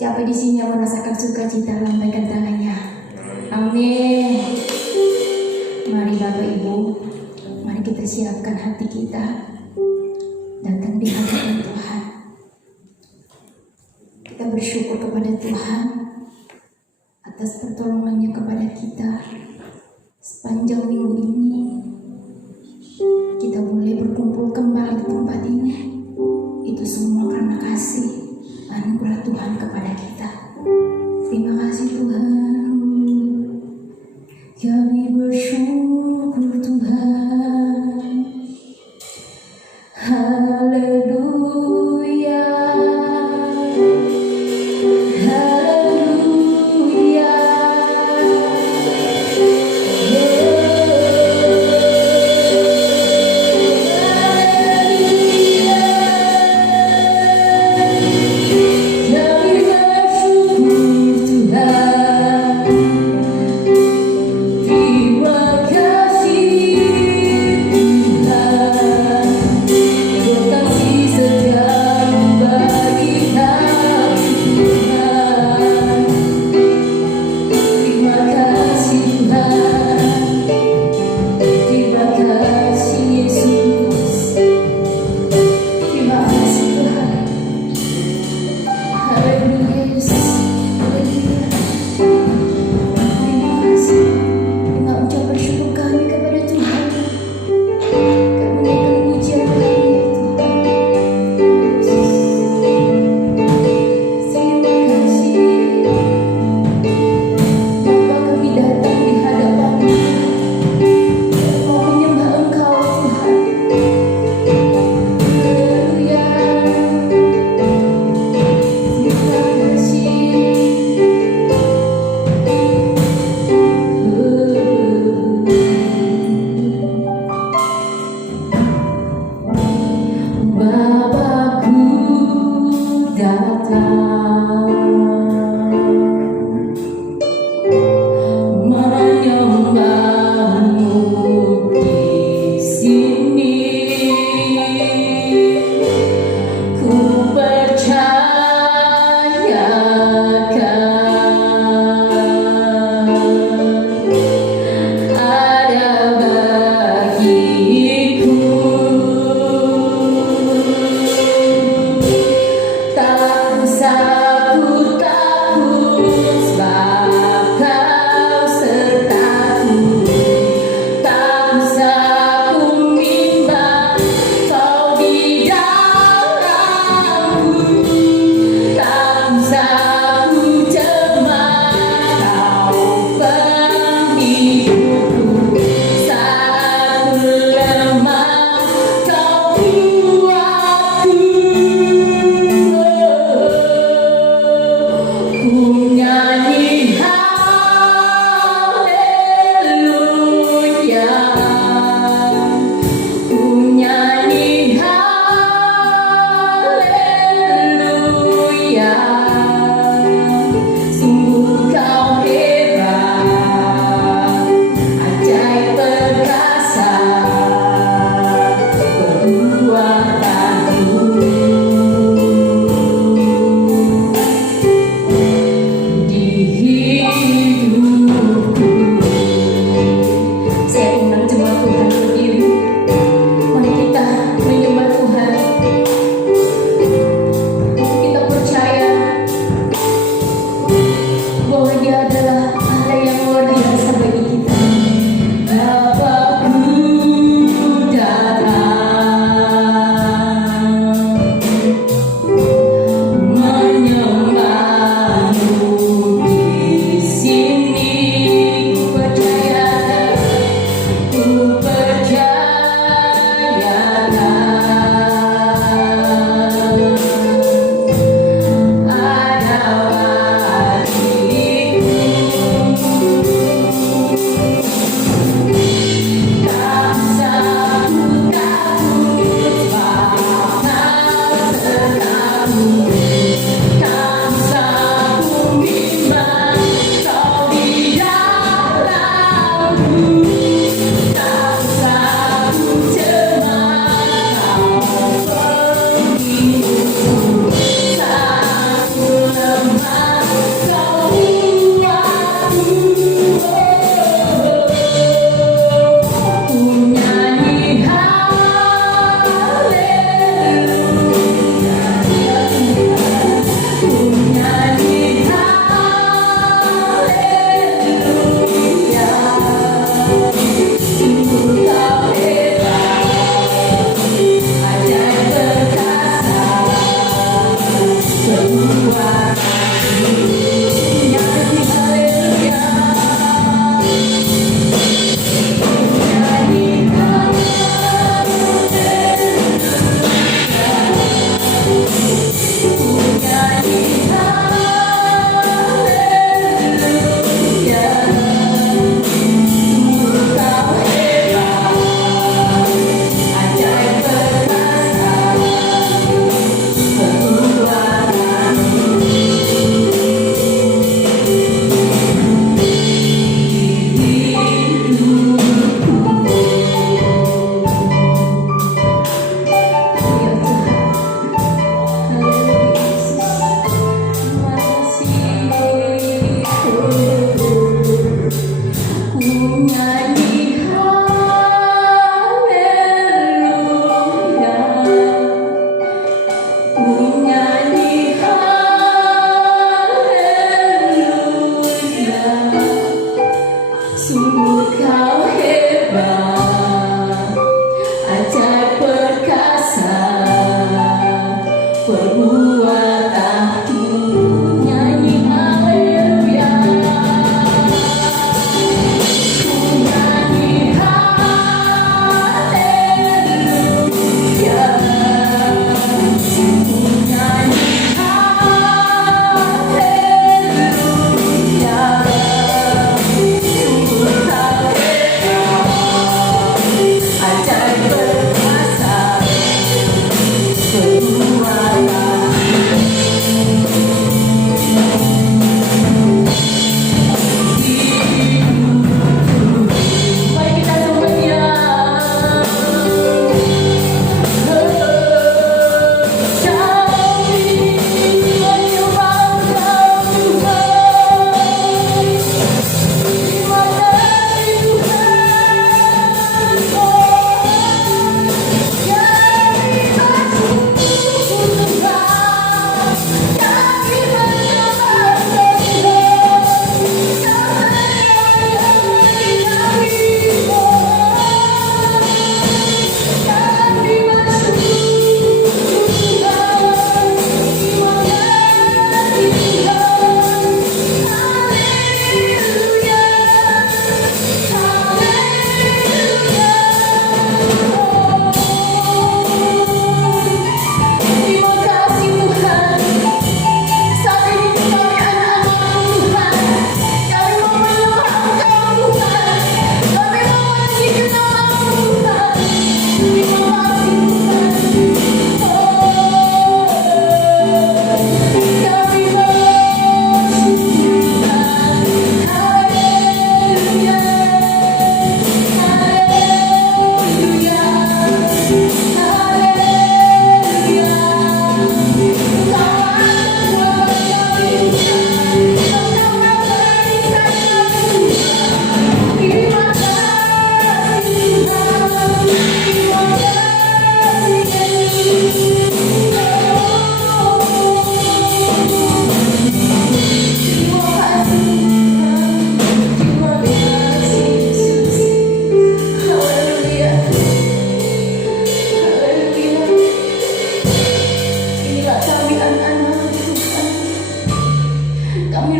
Siapa di sini yang merasakan sukacita, lambaikan tangannya. Amin. Mari Bapak Ibu, mari kita siapkan hati kita datang di hadapan Tuhan. Kita bersyukur kepada Tuhan atas pertolongannya kepada kita sepanjang minggu ini. Kita boleh berkumpul kembali di tempat ini. Itu semua karena kasih anugerah Tuhan kepada kita. Terima kasih Tuhan. Kami bersyukur Tuhan. Haleluya. Haleluya.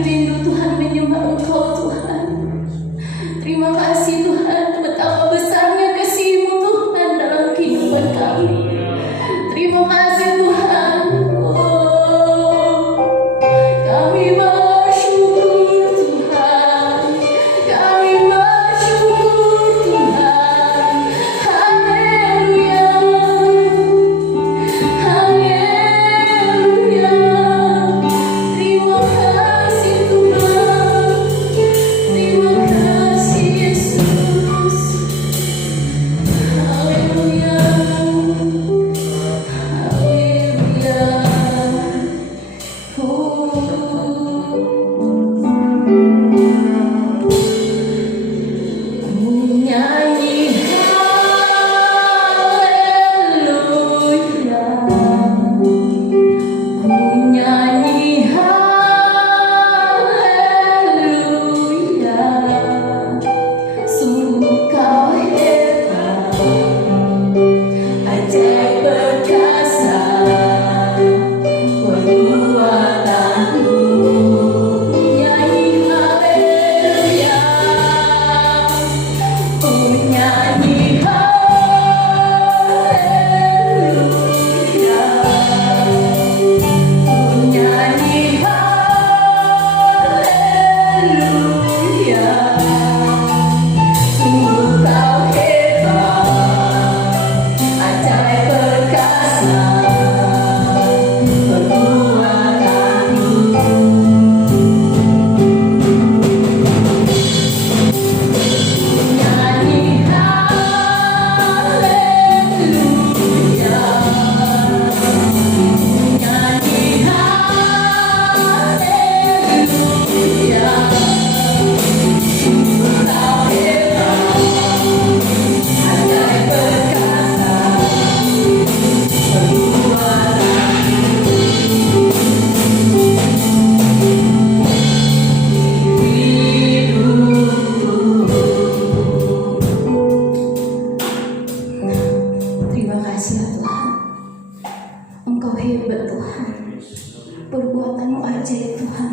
rindu Tuhan menyembah Engkau Tuhan. Terima kasih Tuhan, betapa besarnya kasih-Mu Tuhan dalam kehidupan kami. Terima kasih Tuhan. Oh, kami bersyukur Tuhan. Kami bersyukur Tuhan. Haleluya. Haleluya. Terima kasih Tuhan. Terima kasih Yesus. Haleluya. Haleluya. Ku nyanyi haleluya. Ku nyanyi haleluya. Sungguh Kau hebat, ajaib perkasa perbuatanmu. Ku nyanyi haleluya. Ku nyanyi haleluya. Ku nyanyi haleluya. Sungguh Kau hebat, ajaib perkasa perbuatanmu. Ku nyanyi haleluya. Ku nyanyi haleluya. Sungguh Kau hebat, ajaib perkasa Terima kasih ya Tuhan. Engkau hebat Tuhan. Perbuatanmu ajaib Tuhan.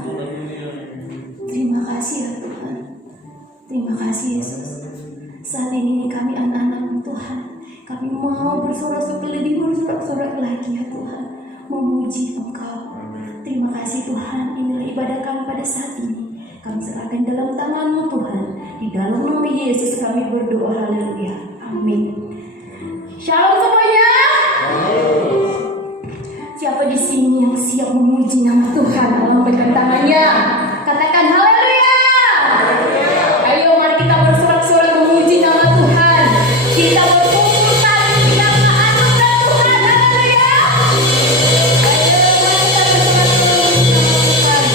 Terima kasih ya Tuhan. Terima kasih Yesus. Saat ini kami anak-anak-Mu Tuhan. Kami mau bersorak-sorai, lebih bersorak-sorai lagi ya Tuhan, memuji Engkau. Terima kasih Tuhan. Inilah ibadah kami pada saat ini. Kami serahkan dalam tangan-Mu Tuhan. Di dalam nama Yesus kami berdoa. Haleluya. Amin. Shalom semuanya. Siapa di sini yang siap memuji nama Tuhan? Lambaikan tangannya. Katakan haleluya. Ayo mari kita bersorak-sorai memuji nama Tuhan. Kita berkumpul saling tidak anugerah Tuhan. Haleluya. Ayo mari kita bersorak-sorai memuji nama Tuhan.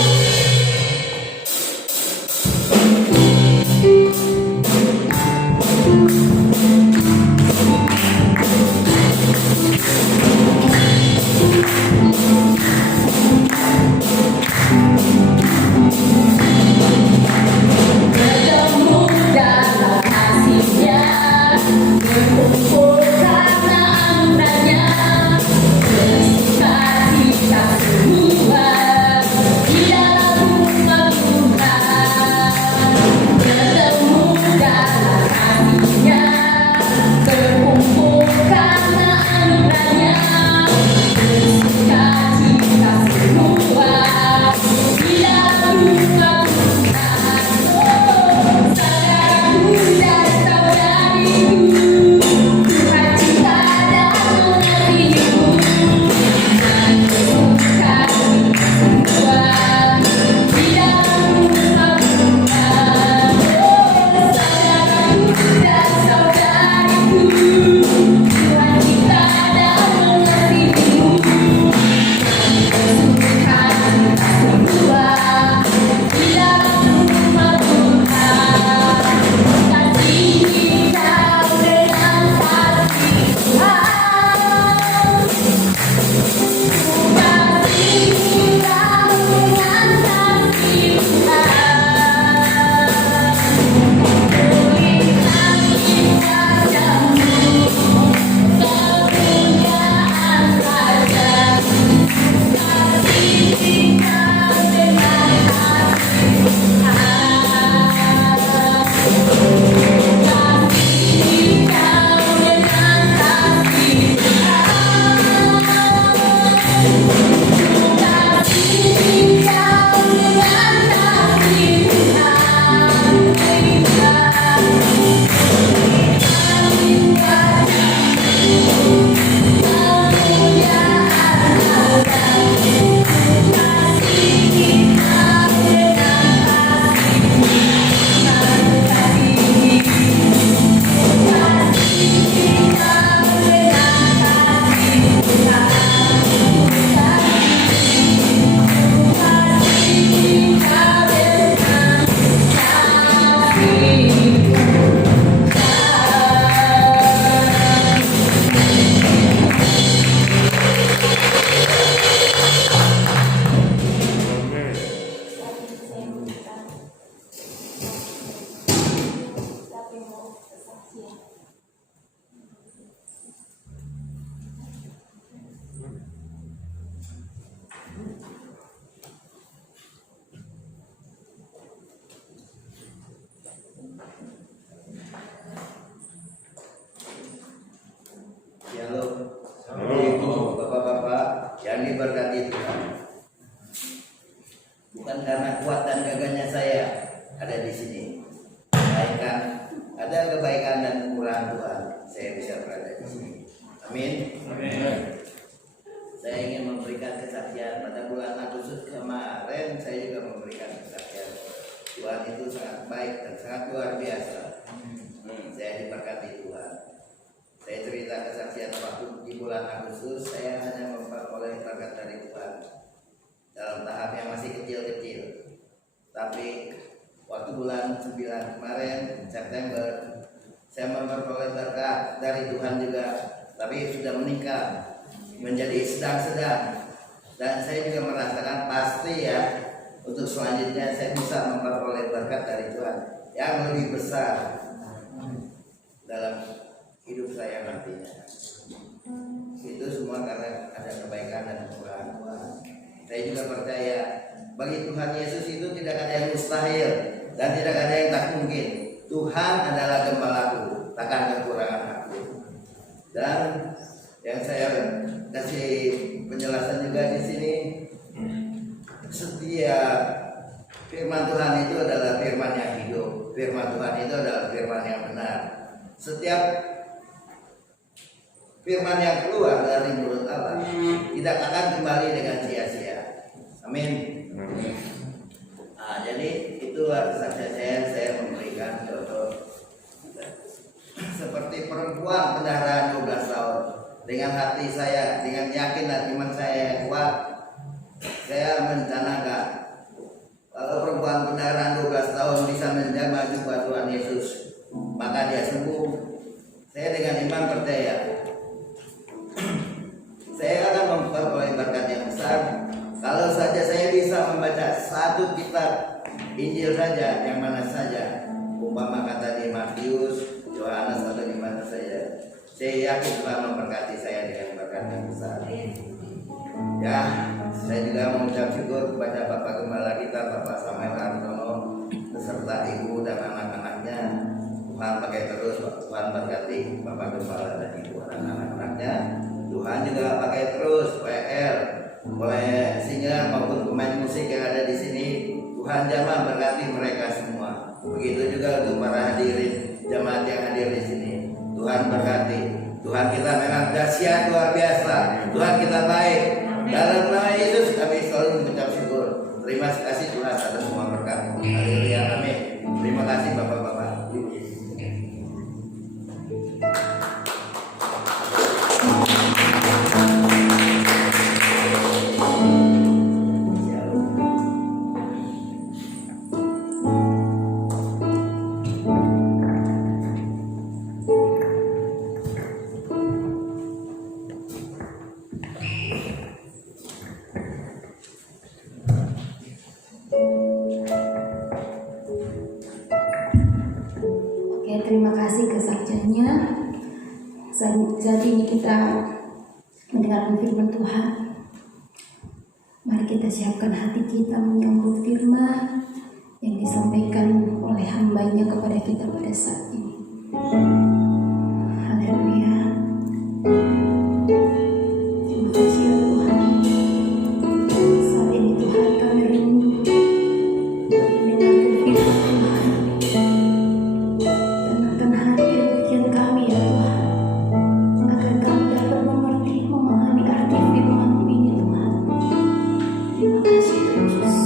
karena kuat dan gagahnya saya ada di sini. Kebaikan, ada kebaikan dan kekurangan Tuhan, saya bisa berada di sini. Amin. Amin. Saya ingin memberikan kesaksian pada bulan Agustus kemarin. Saya juga memberikan kesaksian. Tuhan itu sangat baik dan sangat luar biasa. Saya diberkati Tuhan. Saya cerita kesaksian waktu di bulan Agustus, saya hanya memperoleh berkat dari Tuhan dalam tahap yang masih kecil-kecil. Tapi waktu bulan 9 kemarin, September, saya memperoleh berkat dari Tuhan juga, tapi sudah meningkat menjadi sedang-sedang. Dan saya juga merasakan pasti ya, untuk selanjutnya saya bisa memperoleh berkat dari Tuhan yang lebih besar dalam hidup saya nantinya. Itu semua karena ada kebaikan dan kekurangan Tuhan. Saya juga percaya bagi Tuhan Yesus itu tidak ada yang mustahil dan tidak ada yang tak mungkin. Tuhan adalah gembalaku, takkan kekurangan aku. Dan yang saya kasih penjelasan juga di sini, setiap firman Tuhan itu adalah firman yang hidup. Firman Tuhan itu adalah firman yang benar. Setiap firman yang keluar dari mulut Allah tidak akan kembali dengan sia-sia. Amin. Nah, jadi itulah kesaksian saya memberikan contoh seperti perempuan pendarahan 12 tahun. Dengan hati saya, dengan yakin dan iman saya yang kuat, saya merencanakan kalau perempuan pendarahan 12 tahun bisa menjamah jumpa Tuhan Yesus, maka dia sembuh. Saya dengan iman percaya saya akan memperoleh berkat yang besar kalau saja saya bisa membaca satu kitab Injil saja, yang mana saja, umpama kata di Matius, Yohanes atau di mana saja. Saya yakin Tuhan memberkati saya dengan berkat yang besar. Ya, saya juga mengucap syukur kepada Bapak Gembala kita, Bapak Samuel Hartono, beserta Ibu dan anak-anaknya. Tuhan pakai terus, Tuhan berkati Bapak Gembala dan Ibu dan anak-anaknya. Tuhan juga pakai terus WL, oleh singer maupun pemain musik yang ada di sini. Tuhan jamah berkati mereka semua. Begitu juga untuk para hadirin jemaat yang hadir di sini. Tuhan berkati. Tuhan kita memang dahsyat luar biasa. Tuhan kita baik. Dalam nama Yesus kami selalu mengucap syukur. Terima kasih Tuhan atas semua berkat. Haleluya, amin. Terima kasih Bapak-bapak. Terima kasih kesaksiannya. Saat ini kita mendengarkan firman Tuhan. Mari kita siapkan hati kita menyambut firman yang disampaikan oleh hamba-Nya kepada kita pada saat ini. Haleluya. Terima kasih ya Tuhan. Saat ini Tuhan kami rindu mendengarkan firman Tuhan. Tenangkan hati dan pikiran kami ya Tuhan, agar kami dapat mengerti, memahami arti firman-Mu ini Tuhan. Terima kasih Yesus.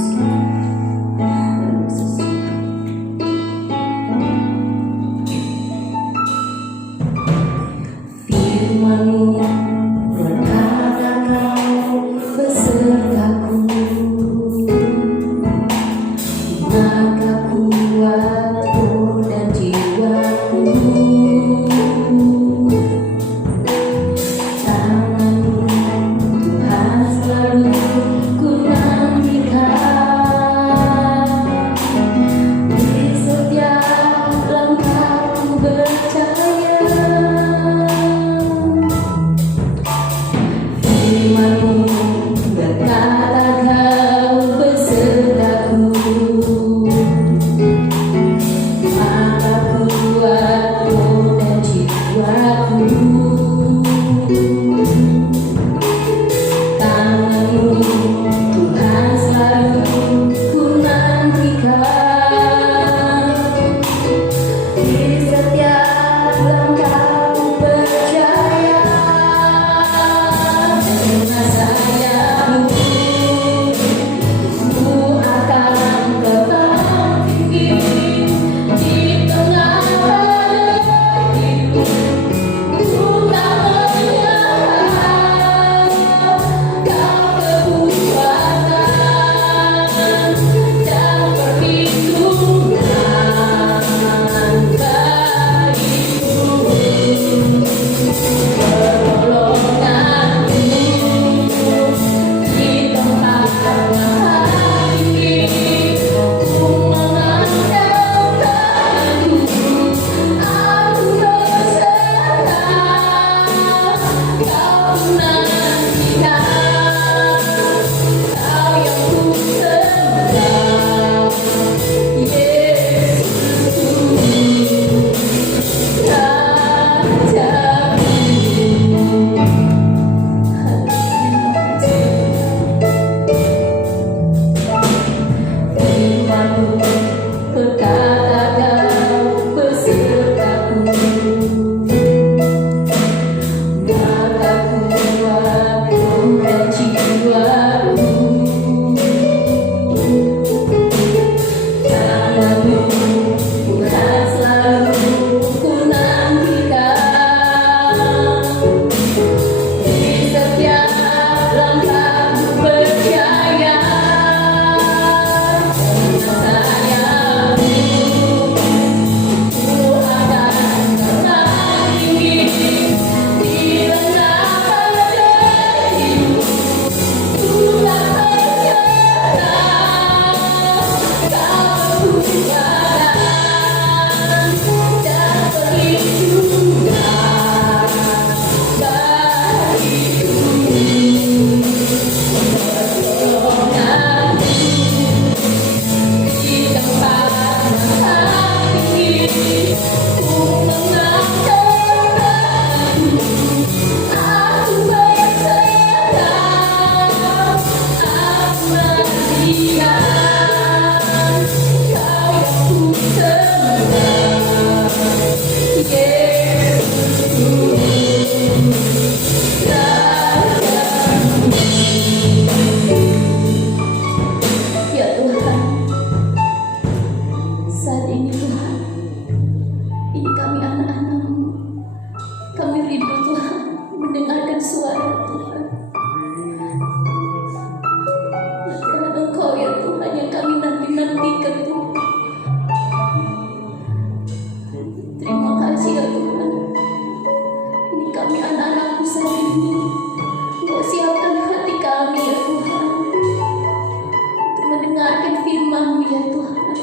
mendengarkan firman-Mu ya Tuhan.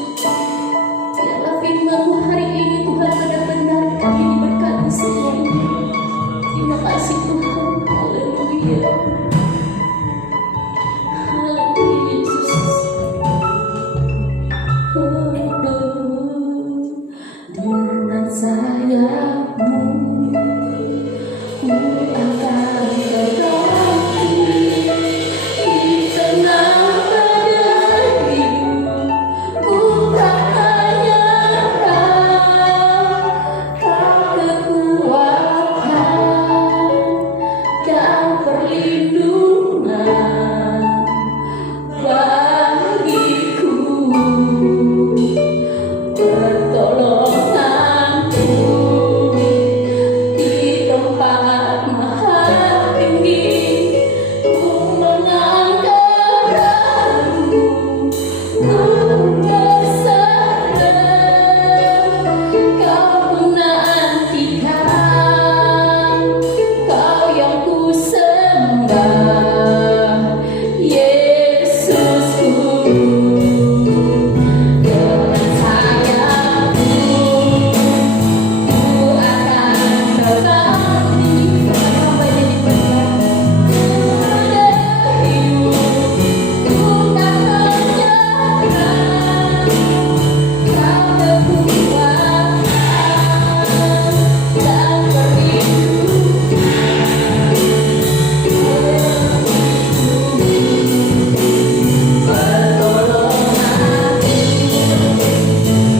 Biarlah firman-Mu hari ini Tuhan benar-benar kami diberkati semuanya. Terima kasih Tuhan. Haleluya. Haleluya Yesus. Dengan sayap-Mu ku akan berdiri di tengah badai hidup. Ku tak menyerah, Kau kekuatan dan perlindungan bagiku. Pertolonganmu di tempat maha tinggi, ku mengangkat-Mu, ku berserah. Kau menantikan, Kau yang ku sembah, Yesusku. Dengan sayap-Mu ku akan terbang tinggi sampai jadi berkat. Badai hidup ku tak menyerah, Kau kekuatan dan perlindungan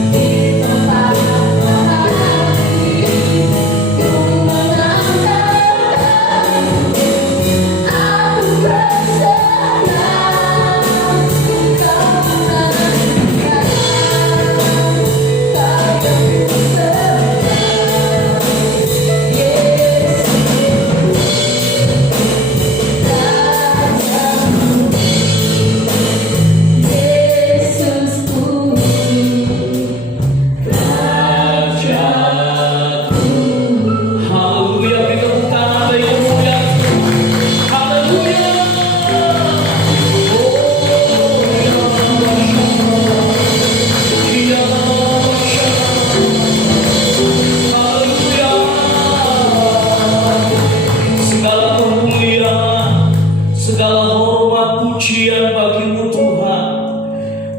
di tempat maha tinggi. Ku mengangkat-Mu, aku berserah. Kau menantikan, Kau yang ku sembah, Yesusku. Haleluya, kita bukan ada yang mulia. Haleluya. Haleluya. Segala kemuliaan, segala hormat pujian bagi-Mu Tuhan.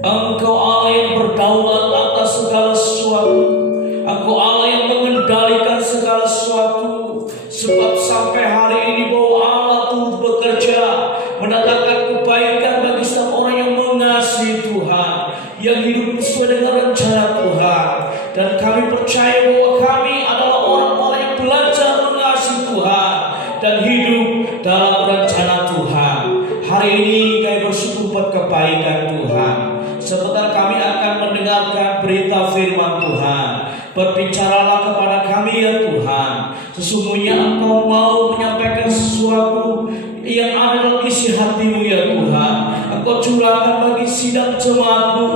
Engkau Allah yang berdaulat atas segala sesuatu. Engkau Allah yang mengendalikan segala sesuatu. Sebab sampai hari ini bahwa Allah turut bekerja mendatangkan kebaikan bagi setiap orang yang mengasihi Tuhan, yang hidup sesuai dengan rencana Tuhan. Dan kami percaya bahwa kami adalah orang-orang yang belajar mengasihi Tuhan dan hidup dalam rencana Tuhan. Hari ini kami bersyukur buat kebaikan Tuhan. Sebentar kami akan mendengarkan berita firman Tuhan. Berbicaralah kepada kami ya Tuhan. Sesungguhnya Engkau mau menyampaikan sesuatu yang ada dalam isi hati-Mu ya Tuhan. Engkau curahkan bagi sidang jemaat-Mu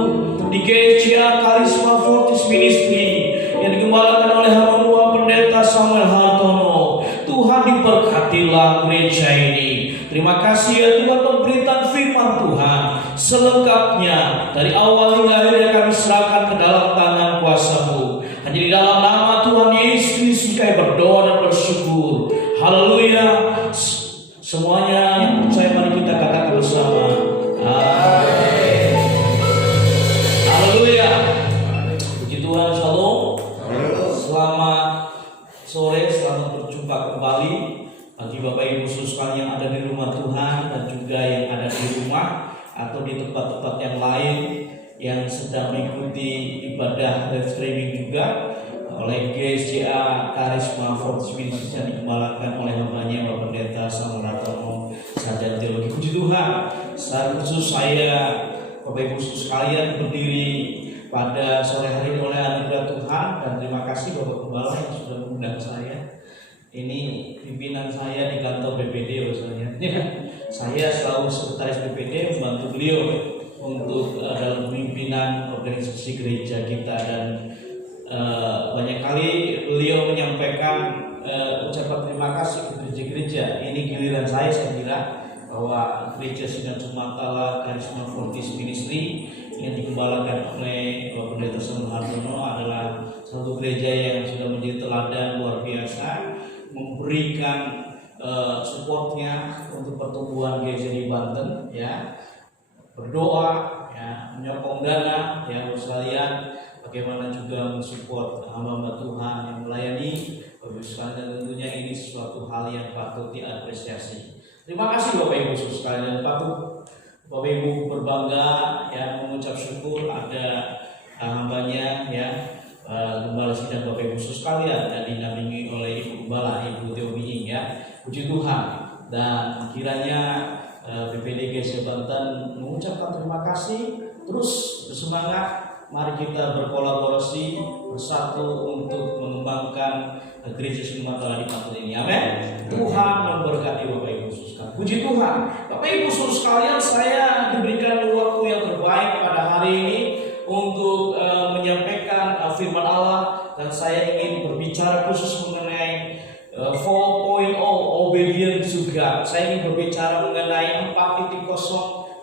di GCA Karisma Fortis Ministry yang digembalakan oleh hamba Pendeta Samuel Hartono. Tuhan diberkatilah gereja ini. Terima kasih ya Tuhan, pemberitaan firman Tuhan selengkapnya dari awal hingga akhir kami serahkan ke dalam tangan kuasa-Mu. Hanya di dalam nama Tuhan Yesus kami berdoa dan bersyukur. Haleluya. Semuanya yang percaya mari kita katakan bersama. Amin. Haleluya. Puji Tuhan, shalom. Selamat sore, selamat berjumpa kembali bagi Bapak Ibu Saudara sekalian yang ada di rumah Tuhan dan juga yang ada di rumah atau di tempat-tempat yang lain yang sedang mengikuti ibadah live streaming juga oleh GSCA Karisma Fortis Ministry yang digembalakan oleh hambanya Bapak Pendeta Samuel Hartono Sarjana Teologi. Puji Tuhan, secara khusus saya Bapak Ibu Saudara sekalian berdiri pada sore hari ini oleh anugerah Tuhan, dan terima kasih Bapak Gembala yang sudah mengundang saya. Ini pimpinan saya di kantor BPD misalnya. Saya selalu sekretaris BPD membantu beliau untuk dalam pimpinan organisasi gereja kita, dan banyak kali beliau menyampaikan ucapan terima kasih ke gereja-gereja. Ini giliran saya kira bahwa Gereja Sinar Sumatera Karisma Fortis Ministry yang digembalakan oleh Pendeta Samuel Hartono adalah satu gereja yang sudah menjadi teladan luar biasa, memberikan supportnya untuk pertumbuhan gereja di Banten, ya, berdoa, ya, menyokong dana, ya, sekalian, bagaimana juga mensupport hamba-hamba Tuhan yang melayani, dan tentunya ini sesuatu hal yang patut diapresiasi. Terima kasih Bapak Ibu sekalian, patut Bapak Ibu berbangga, ya, mengucap syukur ada hambanya, ya, Gembala Sidang Bapak Ibu sekalian yang dinampingi oleh Ibu Gembala Ibu Teo Biing, ya. Puji Tuhan, dan kiranya BPD GC Banten mengucapkan terima kasih, terus bersemangat. Mari kita berkolaborasi bersatu untuk mengembangkan Gereja Sumatera di Banten ini. Amin. Tuhan memberkati Bapak Ibu sekalian. Puji Tuhan. Bapak Ibu sekalian, saya diberikan waktu yang terbaik pada hari ini untuk menyampaikan firman Allah, dan saya ingin berbicara khusus mengenai 4.0 obedience juga. Saya ingin berbicara mengenai 4.0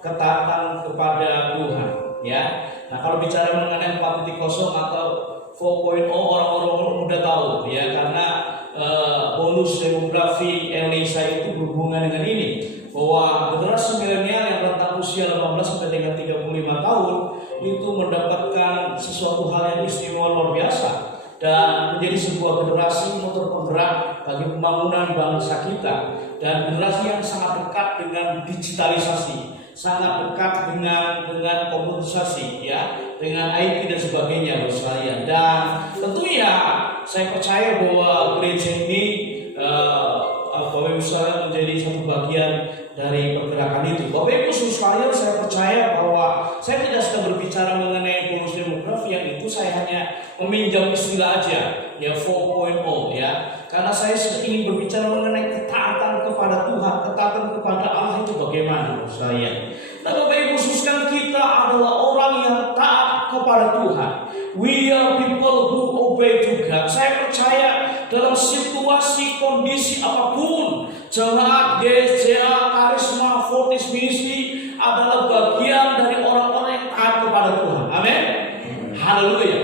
ketaatan kepada Tuhan, ya. Nah, kalau bicara mengenai 4.0 atau 4.0, orang-orang muda tahu, ya, karena bonus demografi Indonesia itu berhubungan dengan ini, bahwa generasi milenial yang rentang usia 18 sampai dengan 35 tahun itu mendapatkan sesuatu hal yang istimewa luar biasa dan menjadi sebuah generasi motor penggerak bagi pembangunan bangsa kita, dan generasi yang sangat dekat dengan digitalisasi, sangat dekat dengan komputerisasi, ya, dengan IT dan sebagainya, sekalian. Dan tentunya saya percaya bahwa gereja ini Bapak Ibu sekalian menjadi satu bagian dari pergerakan itu. Bapak Ibu sekalian, saya percaya bahwa saya tidak sedang berbicara mengenai bonus demografi yang itu, saya hanya meminjam istilah aja, ya, 4.0, ya. Karena saya ingin berbicara mengenai ketaatan kepada Tuhan, ketaatan kepada Allah itu bagaimana, saya. Nah, Bapak Ibu sekalian, kita adalah orang yang taat kepada Tuhan. We are people who obey to God. Saya percaya dalam situasi kondisi apapun, jemaat GCA Karisma Fortis Ministry adalah bagian dari orang-orang yang taat kepada Tuhan. Amin. Haleluya.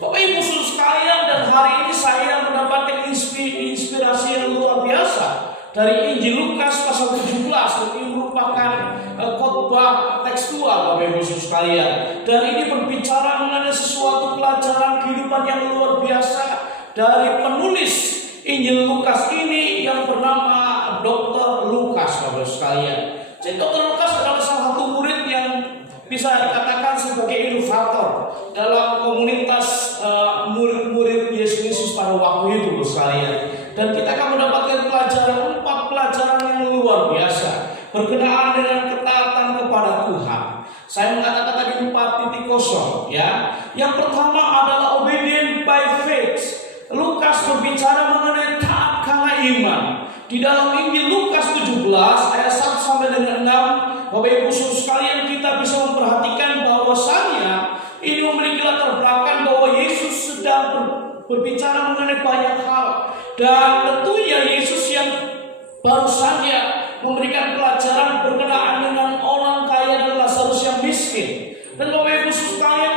Bapak Ibu sekalian, dan hari ini saya mendapatkan inspirasi yang luar biasa dari Injil Lukas pasal 17. Ini merupakan khotbah tekstual, Bapak Ibu sekalian, dan ini berbicara mengenai sesuatu pelajaran kehidupan yang luar biasa dari penulis Injil Lukas ini yang bernama Dr. Lukas, Bapak Ibu sekalian. Jadi Dr. Lukas adalah salah satu murid yang bisa dikatakan sebagai inovator dalam komunitas murid-murid Yesus pada waktu itu, Bapak sekalian. Dan kita akan mendapatkan pelajaran, 4 pelajaran yang luar biasa berkenaan dengan ketaatan kepada Tuhan. Saya mengatakan tadi 4.0, ya. Yang pertama adalah obedient by faith. Lukas berbicara mengenai taat karena iman. Di dalam Injil Lukas 17 ayat 1 sampai dengan 6, Bapak Ibu sekalian, kita bisa memperhatikan bahwasannya ini memiliki latar belakang bahwa Yesus sedang berbicara mengenai banyak hal, dan tentunya Yesus yang baru saja memberikan pelajaran berkenaan dengan orang kaya dan Lazarus yang miskin. Dan Bapak Ibu sekalian,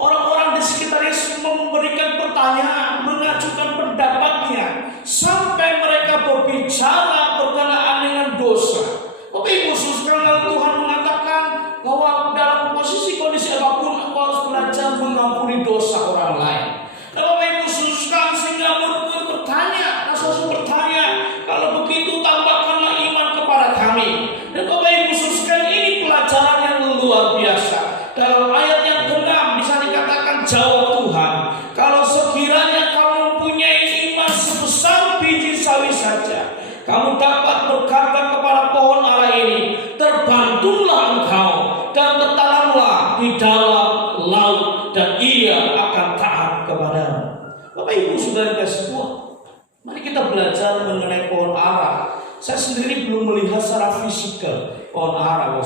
orang-orang di sekitar Yesus memberikan pertanyaan, mengajukan pendapatnya, sampai mereka berbicara berkenaan dengan dosa. Bapak Ibu sekalian, Tuhan mengatakan bahwa dalam kondisi apapun aku harus belajar mengampuni dosa orang lain. Dan Bapak Ibu sekalian, sehingga murid-murid bertanya, Lazarus bertanya, kalau begitu tambahkanlah iman kepada kami. Dan Bapak Ibu sekalian, ini pelajaran yang luar biasa. Dalam ayat yang ke-6 bisa dikatakan jawab Tuhan, kalau sekiranya kamu mempunyai iman sebesar biji sawi saja, kamu dapat berkata kepada pohon ara ini, terbantulah engkau dan tertanamlah di dalam laut, dan ia akan taat kepadamu. Bapak Ibu saudara semua, mari kita belajar mengenai pohon ara. Saya sendiri belum melihat secara fisikal pohon ara,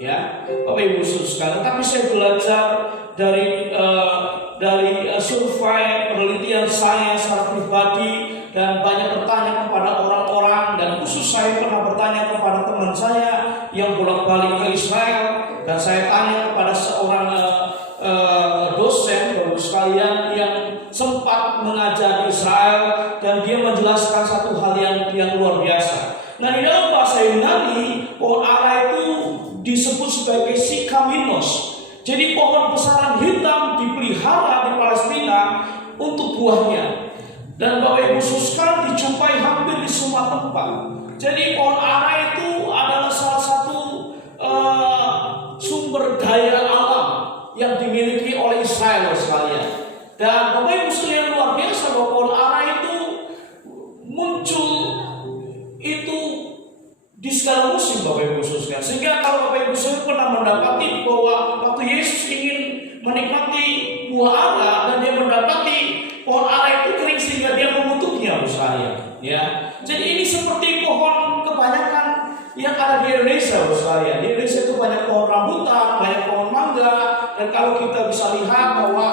ya, Bapak Ibu sekalian. Tapi saya belajar dari survei penelitian saya secara pribadi, dan banyak bertanya kepada orang-orang, dan khusus saya pernah bertanya kepada teman teman saya yang bolak-balik ke Israel, dan saya tanya kepada seorang dosen Bapak sekalian yang sempat mengajar di Israel, dan dia menjelaskan satu hal yang luar biasa. Nah, di dalam bahasa Yunani pohon ara itu disebut sebagai sikaminos. Jadi pohon besaran hitam dipelihara di Palestina untuk buahnya. Dan Bapak Ibu sekalian dijumpai hampir di semua tempat. Jadi pohon ara itu adalah salah satu sumber daya alam yang dimiliki oleh Israel sekalian. Dan Bapak Ibu sekalian, luar biasa bahwa pohon ara itu muncul itu di segala musim Bapak Ibu sekalian. Sehingga kalau Bapak Ibu sekalian pernah mendapati bahwa waktu Yesus ingin menikmati buah ara dan dia mendapati pohon ara itu kering sehingga dia mengutuknya sekalian. Ya. Jadi ini seperti pohon kebanyakan yang ada di Indonesia sekalian. Di Indonesia itu banyak pohon rambutan, banyak pohon mangga, dan kalau kita bisa lihat bahwa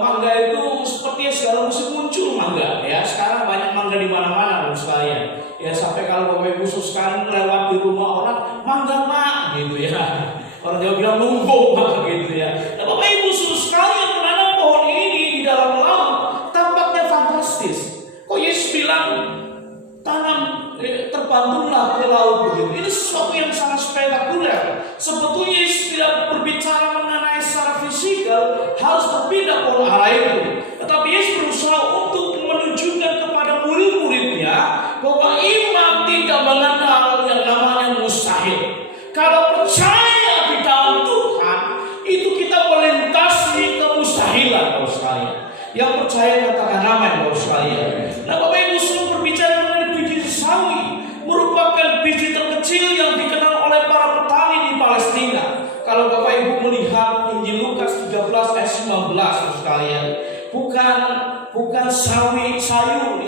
mangga itu sepertinya segala musim muncul mangga. Ya, sekarang banyak mangga di mana-mana sekalian. Ya, sampai kalau Bapak Ibu sekalian lewat di rumah orang, mangga mak, gitu ya. Orang Jawa bilang numpuk mak, gitu ya. Nah, Bapak Ibu sekalian, menanam pohon ini di dalam laut tampaknya fantastis. Kok Yesus bilang tanam terbantulah ke laut begitu? Ini sesuatu yang sangat spektakuler. Sebetulnya Yesus tidak berbicara mengenai secara fisikal harus berpindah pohon ara itu, tetapi Yesus berusaha untuk menunjukkan kepada murid-muridnya bahwa iman tidak mengenal yang namanya mustahil. Kalau percaya di dalam Tuhan, itu kita melintasi kemustahilan, Bapak sekalian. Yang percaya katakan amin, Bapak sekalian. Nah, Bapak Ibu selalu berbicara mengenai biji sawi, merupakan biji terkecil yang dikenal oleh para petani di Palestina. Kalau Bapak Ibu melihat Injil Lukas 13 ayat 19, Bapak sekalian, bukan sawi sayur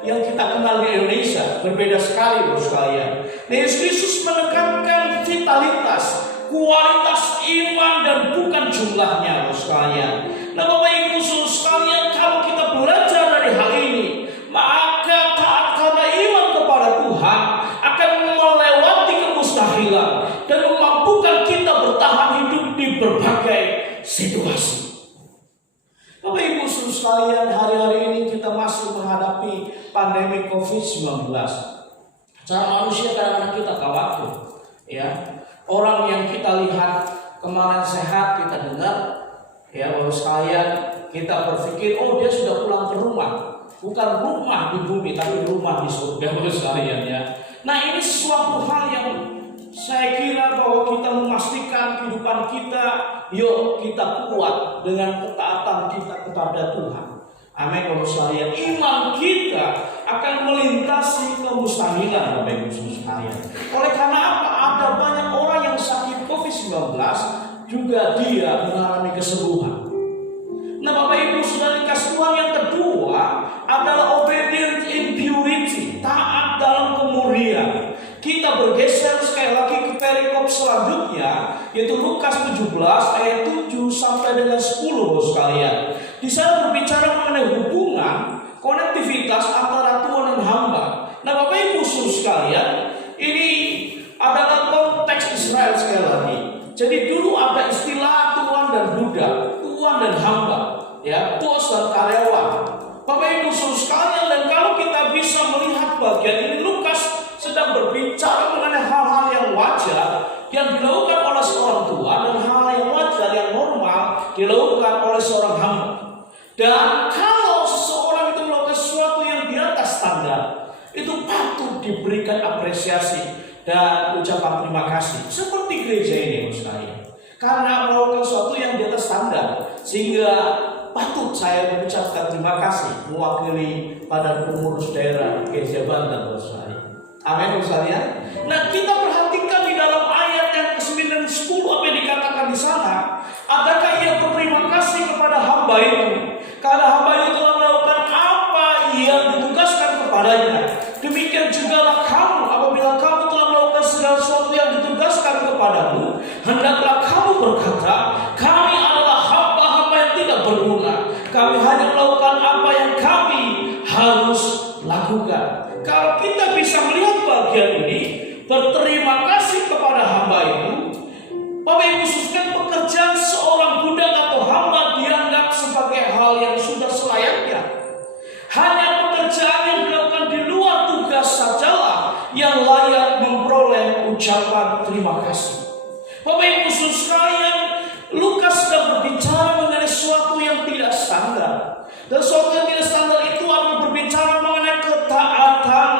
yang kita kenal di Indonesia, berbeda sekali, Bapak sekalian. Nah, Yesus menekankan vitalitas, kualitas iman dan bukan jumlahnya, Bapak sekalian. Nah, Bapak Ibu sekalian, kalau kita belajar dari hal ini, maka taat karena iman kepada Tuhan akan melewati kemustahilan dan memampukan kita bertahan hidup di berbagai situasi. Bapak Ibu sekalian, hari-hari ini kita masih menghadapi pandemi COVID-19. Secara manusia kadang-kadang kita khawatir, ya. Orang yang kita lihat kemarin sehat, kita dengar, ya Bapak sekalian, kita berpikir, oh dia sudah pulang ke rumah. Bukan rumah di bumi, tapi rumah di surga, Bapak sekalian, ya. Nah, ini sesuatu hal yang saya kira bahwa kita memastikan kehidupan kita, yuk kita kuat dengan ketaatan kita kepada Tuhan. Amin, Bapak sekalian. Iman kita akan melintasi kemustahilan, Bapak Ibu sekalian. Oleh karena apa? Ada banyak orang yang sakit COVID-19 juga dia mengalami kesembuhan. Nah, Bapak Ibu sudah dikasih Tuhan, yang kedua adalah obedience in purity, taat dalam kemurnian. Kita bergeser sekali lagi ke perikop selanjutnya, yaitu Lukas 17 ayat 7 sampai dengan 10, sekalian. Di sana berbicara mengenai hubungan konektivitas antara Tuhan dan hamba. Nah, Bapak Ibu sekalian, ini adalah konteks Israel sekali lagi. Jadi dulu ada istilah Tuhan dan budak, Tuhan dan hamba, ya, bos dan karyawan. Bapak Ibu sekalian, dan kalau kita bisa melihat bagian ini, Lukas sedang berbicara mengenai hal-hal yang wajar yang dilakukan oleh seorang tua dan hal yang wajar yang normal dilakukan oleh seorang hamba. Dan kalau seseorang itu melakukan sesuatu yang di atas standar, itu patut diberikan apresiasi dan ucapan terima kasih. Seperti gereja ini, sekalian, karena melakukan sesuatu yang di atas standar, sehingga patut saya mengucapkan terima kasih mewakili pada pengurus daerah Gereja Banten, sekalian. Amin, sekalian. Nah, kita perhatikan di dalam ayat yang ke-9 dan 10 apa yang dikatakan di sana. Adakah ia berterima kasih kepada hamba itu? Karena hamba itu telah melakukan apa yang ditugaskan kepadanya. Demikian jugalah kamu, apabila kamu telah melakukan segala sesuatu yang ditugaskan kepadamu, hendaklah kamu berkata, kami adalah hamba-hamba yang tidak berguna. Kami hanya melakukan apa yang kami harus lakukan. Kalau kita bisa melihat bagian ini, berterima pekerjaan seorang budak atau hamba dianggap sebagai hal yang sudah selayaknya. Hanya pekerjaan yang dilakukan di luar tugas sajalah yang layak memperoleh ucapan terima kasih. Bapak Ibu Saudara sekalian, Lukas sedang berbicara mengenai sesuatu yang tidak standar. Dan sesuatu yang tidak standar itu adalah berbicara mengenai ketaatan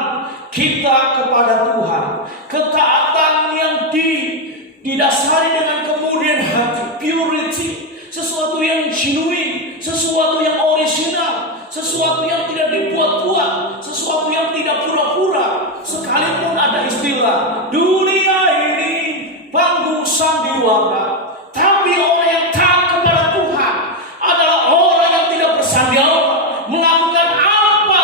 kita kepada Tuhan. Ketaatan yang didasari dengan kemudian hati, purity, sesuatu yang genuine, sesuatu yang original, sesuatu yang tidak dibuat-buat, sesuatu yang tidak pura-pura. Sekalipun ada istilah dunia ini panggung sandiwara, tapi orang yang taat kepada Tuhan adalah orang yang tidak bersandiwara, melakukan apa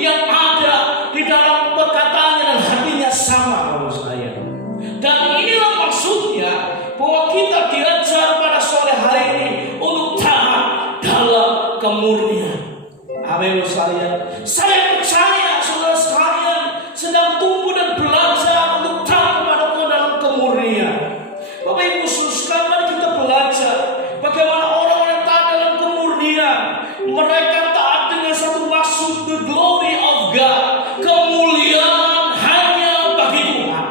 yang ada di dalam perkataannya dan hatinya sama kalau saya. Dan inilah maksudnya bahwa kita diajar pada sore hari ini untuk taat dalam kemurnian. Amin sekalian. Saya percaya saudara sekalian sedang tumbuh dan belajar untuk taat kepada Tuhan dalam kemurnian. Bapak Ibu Saudara sekalian, mari kita belajar bagaimana orang yang taat dalam kemurnian. Mereka taat dengan satu maksud, the glory of God. Kemuliaan hanya bagi Tuhan,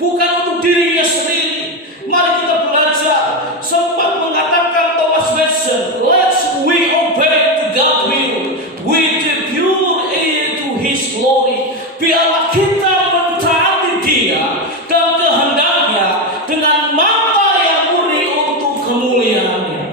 bukan untuk dirinya sendiri. Mari kita belajar. Sempat mengatakan Thomas Watson, let's we obey to God will, we the pure ear to His glory. Biarlah kita mentaati Dia dan kehendaknya dengan mata yang murni untuk kemuliaannya.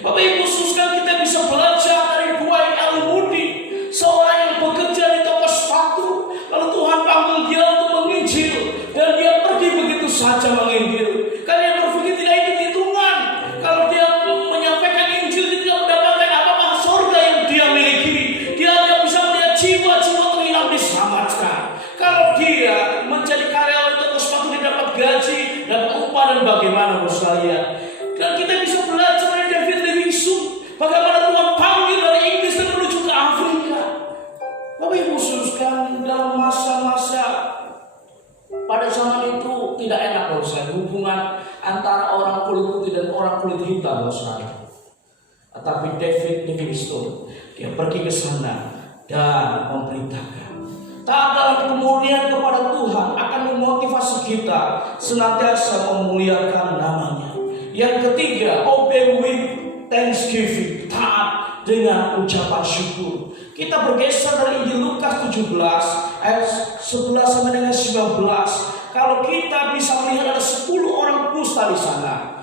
Bapak Ibu Saudara, kita bisa belajar dari Dwight L. Moody, seorang yang bekerja di toko sepatu. Lalu Tuhan panggil dia untuk menginjil dan dia pergi begitu saja menginjil. Karena dia berpikir tidak hitung-hitungan. Kalau dia menyampaikan Injil, dia tidak mendapatkan apakah surga yang dia miliki. Dia hanya bisa melihat jiwa-jiwa terhilang diselamatkan. Kalau dia menjadi karyawan toko sepatu, dia dapat gaji dan upah dan bagaimana bos saya. Dan kita bisa belajar dari David Livingstone, bagaimana Tuhan panggil dari Inggris dan menuju ke Afrika. Bapak Ibu Saudara, dalam masa-masa pada zaman itu tidak enak loh saya, hubungan antara orang kulit putih dan orang kulit hitam loh saya. Tetapi David Livingstone dia pergi ke sana dan memberitakan taat dalam kemurnian kepada Tuhan akan memotivasi kita senantiasa memuliakan namanya. Yang ketiga, obey with thanksgiving, taat dengan ucapan syukur. Kita bergeser dari Injil Lukas 17 ayat 11 sampai dengan 19. Kalau kita bisa melihat ada 10 orang kusta di sana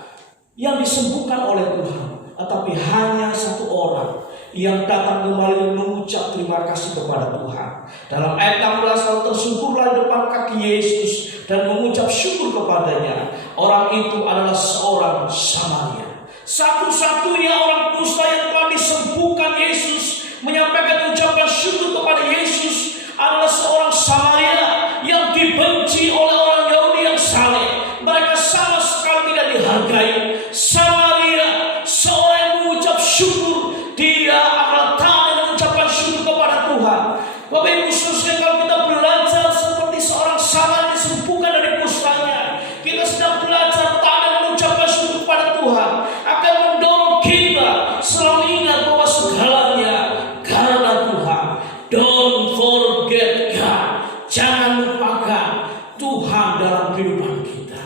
yang disembuhkan oleh Tuhan, tetapi hanya satu orang yang datang kembali dan mengucap terima kasih kepada Tuhan. Dalam ayat 16, lalu tersungkurlah di depan kaki Yesus dan mengucap syukur kepadanya. Orang itu adalah seorang Samaria. Satu-satunya orang kusta yang telah disembuhkan Yesus menyampaikan ucapan syukur kepada Yesus adalah seorang Samaria yang dibenci oleh orang Yahudi yang saleh. Mereka sama sekali tidak dihargai. Samaria, seorang yang mengucap syukur, dia akan taat dengan ucapan syukur kepada Tuhan. Bapak Ibu Saudara, kalau kita belajar seperti seorang Samaria disembuhkan dari kustanya, kita sedang belajar taat dengan ucapan syukur kepada Tuhan, akan mendorong kita selalu ingat bahwa segalanya karena Tuhan. Don't forget God. Jangan lupakan Tuhan dalam kehidupan kita.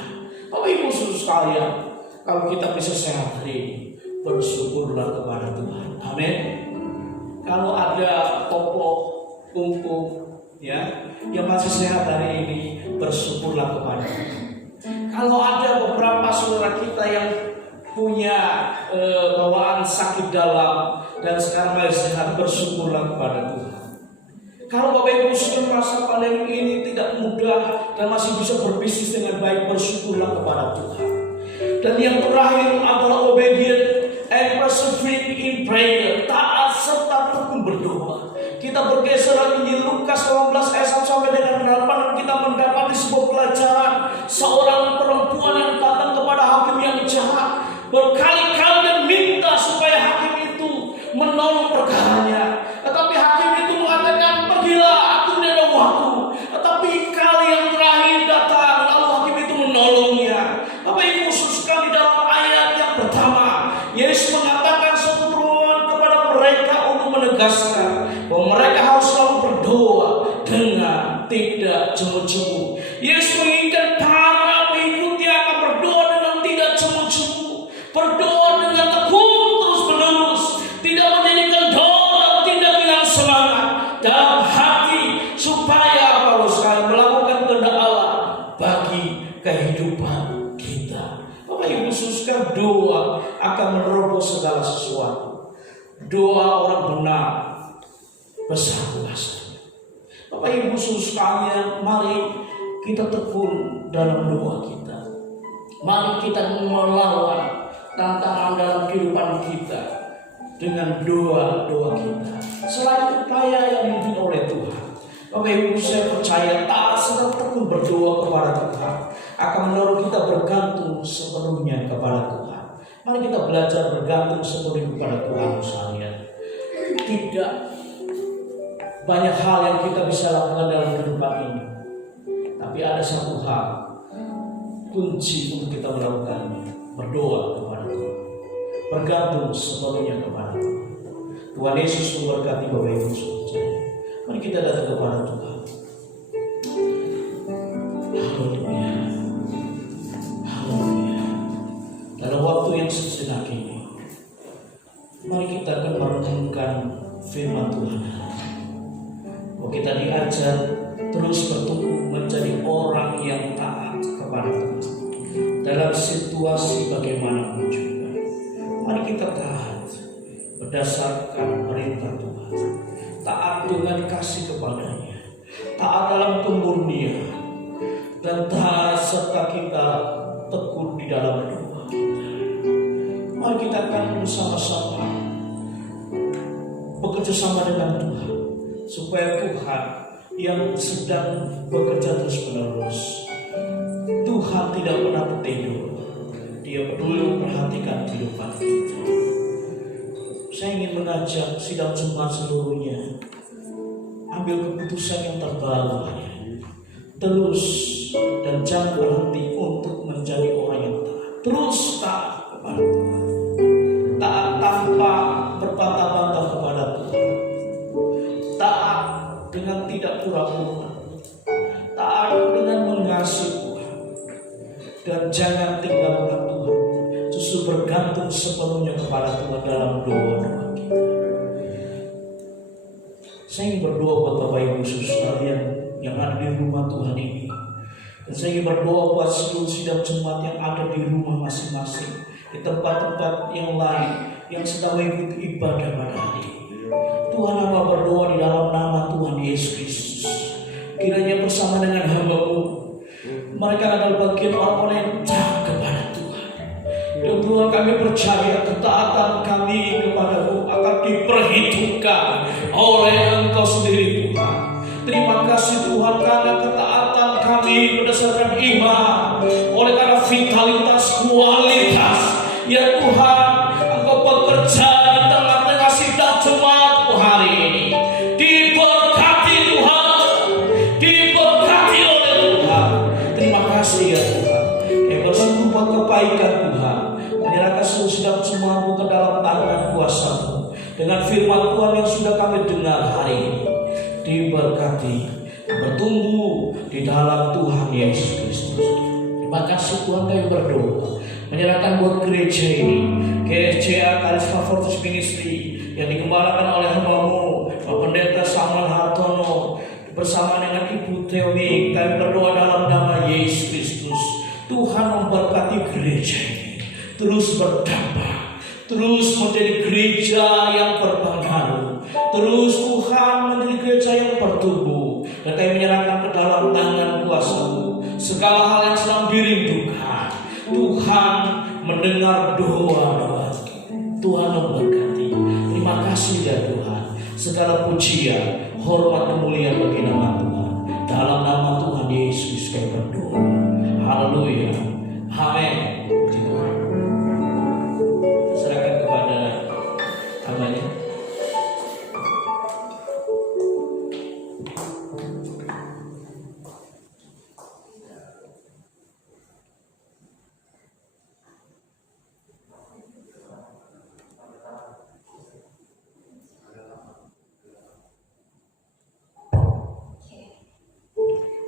Bapak Ibu Saudara sekalian, kalau kita bisa sehat hari ini, bersyukurlah kepada Tuhan. Amin. Kalau ada tokoh kumpul ya yang masih sehat hari ini, bersyukurlah kepada Tuhan. Kalau ada beberapa saudara kita yang punya bawaan sakit dalam dan sekarang masih sehat, bersyukurlah kepada Tuhan. Kalau Bapak Ibu Saudara masa pandemi ini tidak mudah dan masih bisa berbisnis dengan baik, bersyukurlah kepada Tuhan. Dan yang terakhir adalah obedient and persevering in prayer, taat serta tekun berdoa. Kita bergeser lagi Injil Lukas 18 ayat 1 sampai dengan 8, dan kita mendapati sebuah pelajaran seorang perempuan yang datang kepada hakim yang jahat berkali-kali dan minta supaya hakim itu menolong perkaranya. Tetapi hakim itu mengatakan, pergilah, aku tidak ada waktu. Tetapi kali yang terakhir datang, lalu hakim itu menolongnya. Bapak Ibu sekali dalam ayat yang pertama, Yesus mengatakan suatu perumpamaan kepada mereka untuk menegaskan bahwa mereka harus selalu berdoa dengan tidak jemu-jemu. Yesus menginginkan para pengikutnya akan berdoa dengan tidak jemu-jemu, berdoa dengan tekun terus-menerus, tidak menjadikan doa tidak hilang semangat dalam hati, supaya Paulus sekali melakukan kehendak Allah bagi kehidupan kita. Bapak Ibu khususkan doa akan menerobos segala sesuatu. Doa orang benar besar kuasanya. Bapak Ibu sekalian, mari kita tekun dalam doa kita. Mari kita melawan tantangan dalam kehidupan kita dengan doa-doa kita. Selain upaya yang dipimpin oleh Tuhan, Bapak Ibu, saya percaya taat serta tekun berdoa kepada Tuhan akan mendorong kita bergantung sepenuhnya kepada Tuhan. Mari kita belajar bergantung sepenuhnya kepada Tuhan sekalian. Tidak banyak hal yang kita bisa lakukan dalam kehidupan ini, tapi ada satu hal kunci untuk kita melakukannya: berdoa kepada Tuhan, bergantung sepenuhnya kepada Tuhan. Tuhan Yesus memberkati Bapak Ibu sekalian. Mari kita datang kepada Tuhan. Haleluya, haleluya. Dalam waktu yang sejenak ini, mari kita akan merenungkan firman Tuhan. Bahwa kita diajar terus bertumbuh menjadi orang yang taat kepada Tuhan dalam situasi bagaimanapun juga. Mari kita taat berdasarkan perintah Tuhan, taat dengan kasih kepadanya, taat dalam kemurnian, dan taat serta kita tekun di dalam doa kita. Mari kita akan bersama-sama bekerja sama dengan Tuhan, supaya Tuhan yang sedang bekerja terus-menerus, Tuhan tidak pernah tertidur. Dia peduli memperhatikan kehidupan kita. Saya ingin mengajak sidang jemaat seluruhnya, ambil keputusan yang terbaru, terus dan jangan berhenti untuk menjadi orang yang taat. Terus taat kepada Tuhan, taat tanpa berbantah-bantah kepada Tuhan, taat dengan tidak pura-pura, taat dengan mengasihi Tuhan, dan jangan tinggalkan Tuhan, justru bergantung sepenuhnya kepada Tuhan dalam doa-doa kita. Saya ingin berdoa buat Bapak Ibu sekalian yang ada di rumah Tuhan ini, dan saya ingin berdoa buat seluruh sidang jemaat yang ada di rumah masing-masing, di tempat-tempat yang lain yang sedang mengikuti ibadah pada hari ini. Tuhan, hamba berdoa di dalam nama Tuhan Yesus Kristus, kiranya bersama dengan hamba-Mu, mereka adalah bagian orang-orang yang taat kepada Tuhan. Dan Tuhan, kami percaya ketaatan kami kepada-Mu akan diperhitungkan oleh Engkau sendiri, Tuhan. Terima kasih Tuhan, karena ketaatan kami berdasarkan iman, oleh karena vitalitas, kualitas, ya Tuhan, Engkau bekerja di tengah-tengah sidang jemaat-Mu hari ini. Diberkati Tuhan, diberkati oleh Tuhan. Terima kasih ya Tuhan. Kami bersungguh buat kebaikan Tuhan, menyerahkan seluruh sidang jemaat-Mu ke dalam tangan kuasa-Mu. Dengan firman Tuhan yang sudah kami dengar hari ini, diberkati, bertumbuh di dalam Tuhan Yesus Kristus. Terima kasih Tuhan, kami berdoa menyerahkan buat gereja ini, GSCA Karisma Fortis Ministry yang dikembangkan oleh hamba-Mu Pak Pendeta Samuel Hartono bersama dengan Ibu Theomi. Kami berdoa dalam nama Yesus Kristus. Tuhan memberkati gereja ini, terus berdampak, terus menjadi gereja yang berpengaruh, terus Tuhan menjadi gereja yang bertumbuh. Dan kami menyerahkan ke dalam tangan kuasa-Mu segala hal yang sedang dirindukan. Tuhan mendengar doa-doa, Tuhan memberkati. Terima kasih ya Tuhan. Segala pujian, hormat, kemuliaan bagi nama Tuhan. Dalam nama Tuhan Yesus kami berdoa. Haleluya. Amin. Puji Tuhan. Serahkan kepada hambanya.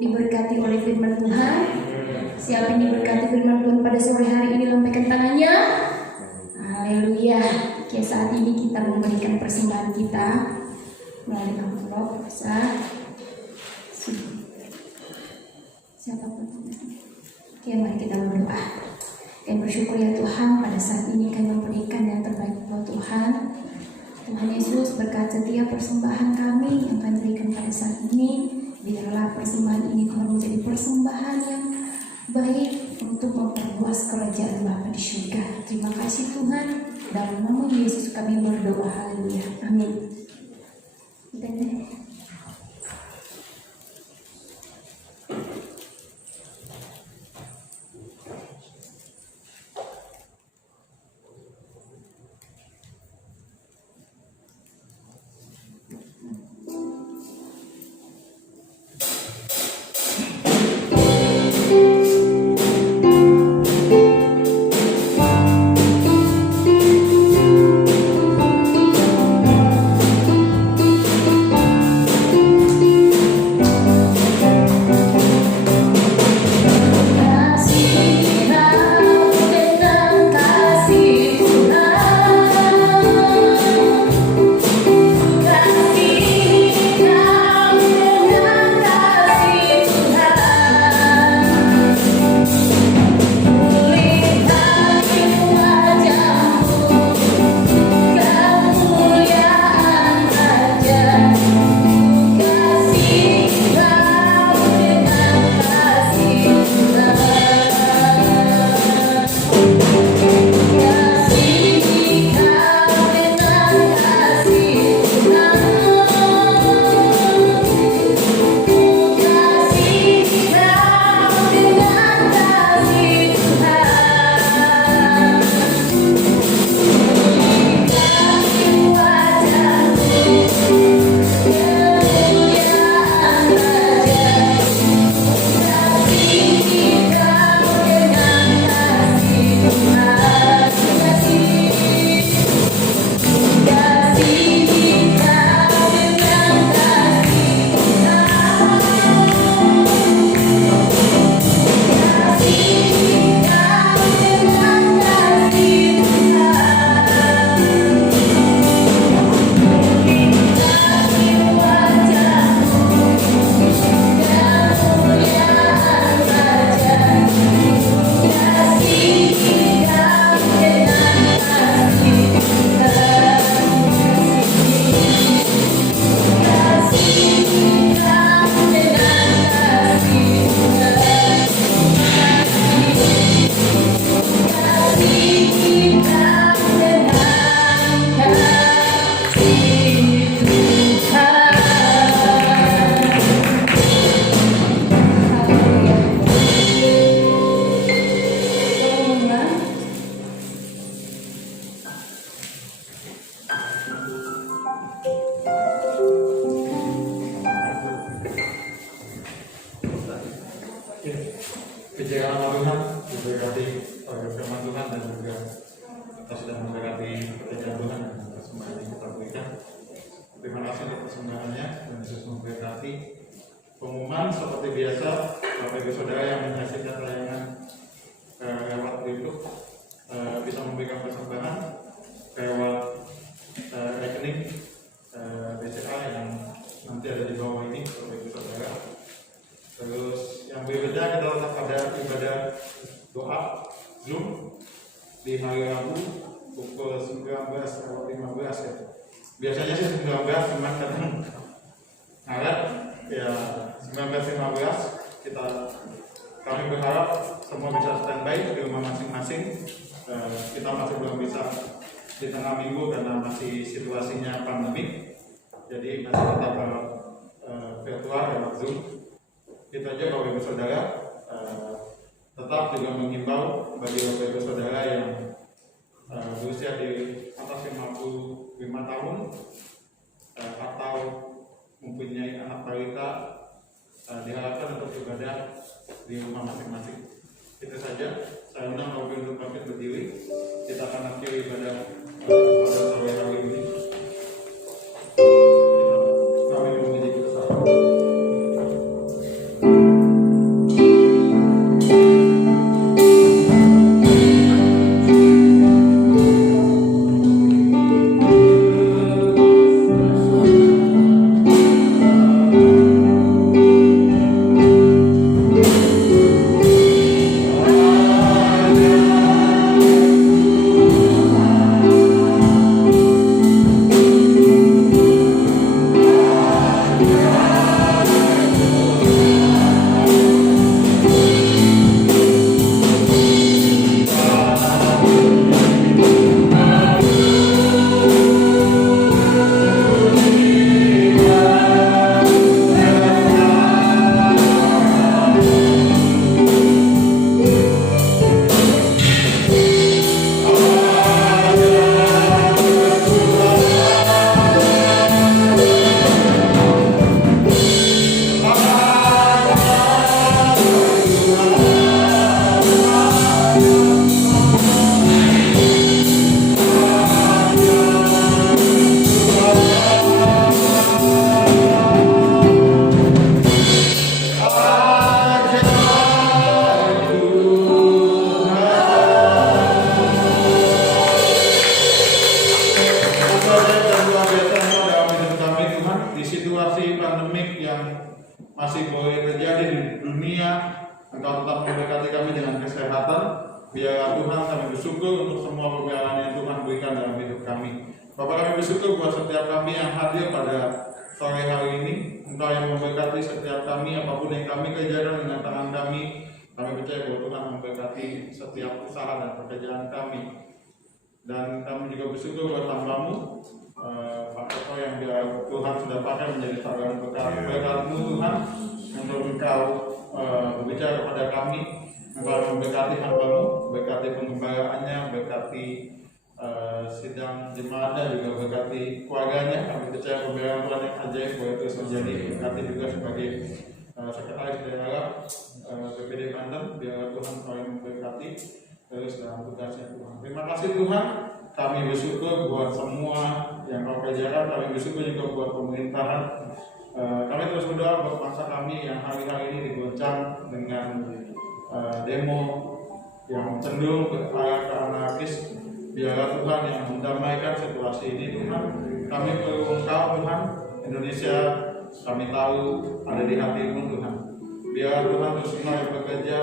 diberkati oleh firman Tuhan. Siapa yang diberkati firman Tuhan pada sore hari ini, lambaikan tangannya. Haleluya. Oke, saat ini kita memberikan persembahan kita melalui amplop. Siapapun. Oke, mari kita berdoa. Kami bersyukur ya Tuhan, pada saat ini kami memberikan yang terbaik buat Tuhan. Tuhan Yesus, berkat setiap persembahan kami yang kami berikan pada saat ini, biarlah persembahan ini Tuhan menjadi persembahan yang baik untuk memperluas kerajaan Bapa di surga. Terima kasih Tuhan, dalam nama Yesus kami berdoa. Haleluya. Amin. Bicara nama Tuhan, diberkati oleh firman Tuhan dan juga kita sudah memberkati pekerjaan Tuhan dan persembahan yang kita berikan. Terima kasih untuk persembahannya dan Yesus memberkati. Pengumuman seperti biasa, Bapak Ibu Saudara yang menyaksikan tayangan lewat YouTube bisa memberikan persembahan lewat rekening BCA yang nanti ada di bawah ini, Bapak Ibu Saudara. Terus yang berikutnya kita tetap pada ibadah doa Zoom di hari Rabu pukul 19:15 ya. Biasanya sih 19, cuman kadang ngaret ya 19:15. Kami berharap semua bisa standby di rumah masing-masing. Kita masih belum bisa di tengah minggu karena masih situasinya pandemik. Jadi masih tetap virtual lewat Zoom. Itu aja Bapak Ibu Saudara, tetap juga menghimbau bagi Bapak Ibu Saudara yang berusia di atas 55 tahun atau mempunyai anak balita, diharapkan untuk ibadah di rumah masing-masing. Itu saja, saya undang Bapak Ibu untuk bangkit berdiri. Kita akan akhiri ibadah pada sore hari ini. Kami memuji bersama. masih boleh terjadi di dunia. Engkau tetap memberkati kami dengan kesehatan. Biar Tuhan, kami bersyukur untuk semua pemeliharaan yang Tuhan berikan dalam hidup kami. Bapak, kami bersyukur buat setiap kami yang hadir pada sore hari ini. Engkau yang memberkati setiap kami, apapun yang kami kerjakan dengan tangan kami. Kami percaya bahwa Tuhan memberkati setiap usaha dan pekerjaan kami. Dan kami juga bersyukur buat hamba-Mu, Pak Toto, yang biar Tuhan sudah pakai menjadi saluran berkat-Mu Tuhan, untuk Engkau berbicara kepada kami. Engkau memberkati hamba-Mu, berkati pengembalaannya, berkati sidang jemaatnya, juga berkati keluarganya. Kami percaya pemeliharaan Tuhan yang ajaib boleh terus terjadi. Berkati juga sebagai sekretaris daerah PPD Banten, biar Tuhan kau yang memberkati terus dalam tugasnya Tuhan. Terima kasih Tuhan, kami bersyukur buat semua yang kau kerjakan. Kami bersyukur juga buat pemerintahan. Kami terus berdoa buat bangsa kami yang hari-hari ini digoncang dengan demo yang cenderung ke anarkis. Biarlah Tuhan yang mendamaikan situasi ini Tuhan. Kami perlu Engkau Tuhan. Indonesia kami tahu ada di hati-Mu Tuhan. Biar Tuhan terus Engkau yang bekerja,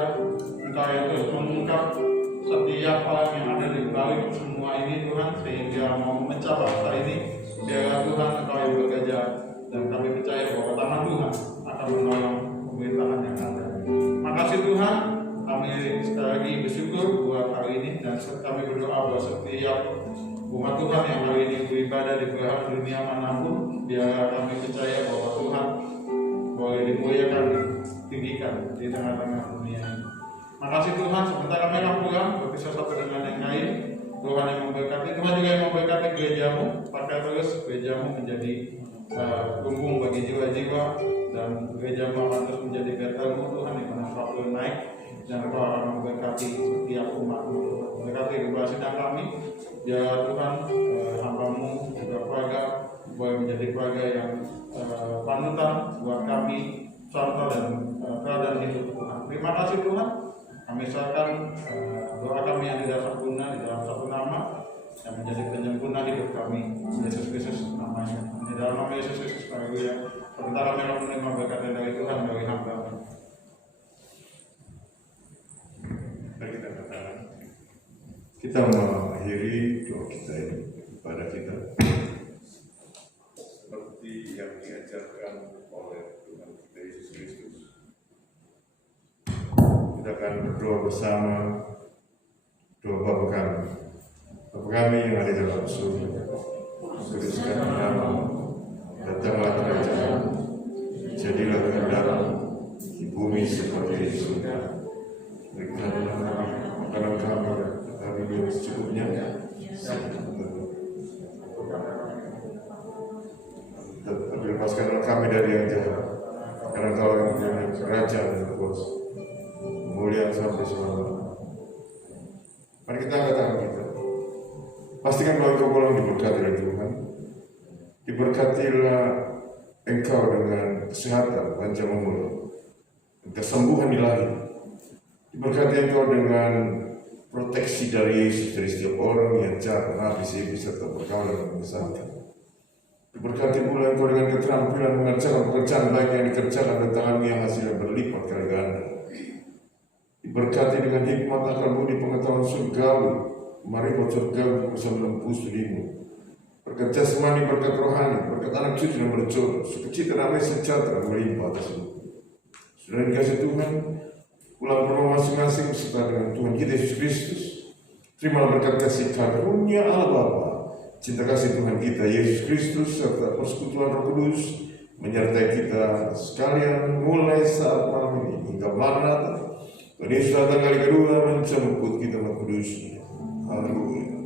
Engkau yang terus mengungkap setiap orang yang ada di balik semua ini Tuhan, sehingga mau memecah bangsa ini. Biarlah Tuhan Engkau yang bekerja, dan kami percaya bahwa tangan Tuhan akan menolong pemerintahan yang ada. Makasih Tuhan, kami sekali lagi bersyukur buat hari ini, dan kami berdoa bahwa setiap umat Tuhan yang hari ini beribadah di belahan dunia manapun, biar kami percaya bahwa Tuhan boleh dimuliakan, tinggikan di tengah-tengah dunia ini. Makasih Tuhan, sebentar kami akan pulang berpisah satu dengan yang lain. Tuhan yang memberkati, Tuhan juga yang memberkati gereja-Mu. Pakai terus gereja-Mu menjadi lumbung bagi jiwa-jiwa, dan gereja-Mu akan terus menjadi betel-Mu Tuhan, di mana Kau naik, dan Kau akan memberkati setiap umat-Mu. Memberkati ribuan sidang kami, biar Tuhan hamba-Mu juga keluarga boleh menjadi keluarga yang panutan buat kami, contoh dan teladan hidup Tuhan. Terima kasih Tuhan. Kami serahkan doa kami yang tidak sempurna di dalam satu nama yang menjadi penyempurna hidup kami, Yesus Kristus namanya. Di dalam nama Yesus Kristus, haleluya. Sebentar kami akan menerima berkat dari Tuhan, dari hamba. Mari kita katakan, kita mengakhiri doa kita ini kepada kita seperti yang diajarkan oleh Tuhan kita Yesus Kristus. Kita akan berdoa bersama, doa Bapa kami. Bapa kami yang ada dalam surga, kuduskan namamu, datanglah kerajaan-Mu, jadilah kehendak-Mu di bumi seperti di surga. Berikanlah kami makanan kami hari ini secukupnya, tapi lepaskanlah kami dari yang jahat, karena Kau yang punya kerajaan dan kuasa, kemuliaan sampai selama-lamanya. Mari kita angkat tangan kita. Pastikan bahwa engkau pulang diberkati oleh Tuhan. Diberkatilah engkau dengan kesehatan, panjang umur, kesembuhan ilahi. Diberkati engkau dengan proteksi dari Yesus dari setiap orang yang jahat, habis serta pergaulan dan menyesalkan. Diberkati pula engkau dengan keterampilan mengerjakan pekerjaan baik yang dikerjakan dan tanganmu yang hasilnya berlipat kali ganda. Diberkati dengan hikmat akal budi pengetahuan surgawi, marifat surgawi bersama menembus dirimu. Berkat jasmani, berkat rohani, berkat anak cucu yang berjodoh, sukacita damai sejahtera melimpah atas hidup. Sudah dikasih Tuhan, pulang ke rumah masing-masing beserta dengan Tuhan kita Yesus Kristus. Terimalah berkat kasih karunia Allah Bapa, cinta kasih Tuhan kita Yesus Kristus serta persekutuan Roh Kudus menyertai kita sekalian mulai saat malam ini hingga Maranatha. Tuhan Yesus datang kali kedua menjemput kita Roh Kudus. Haleluya.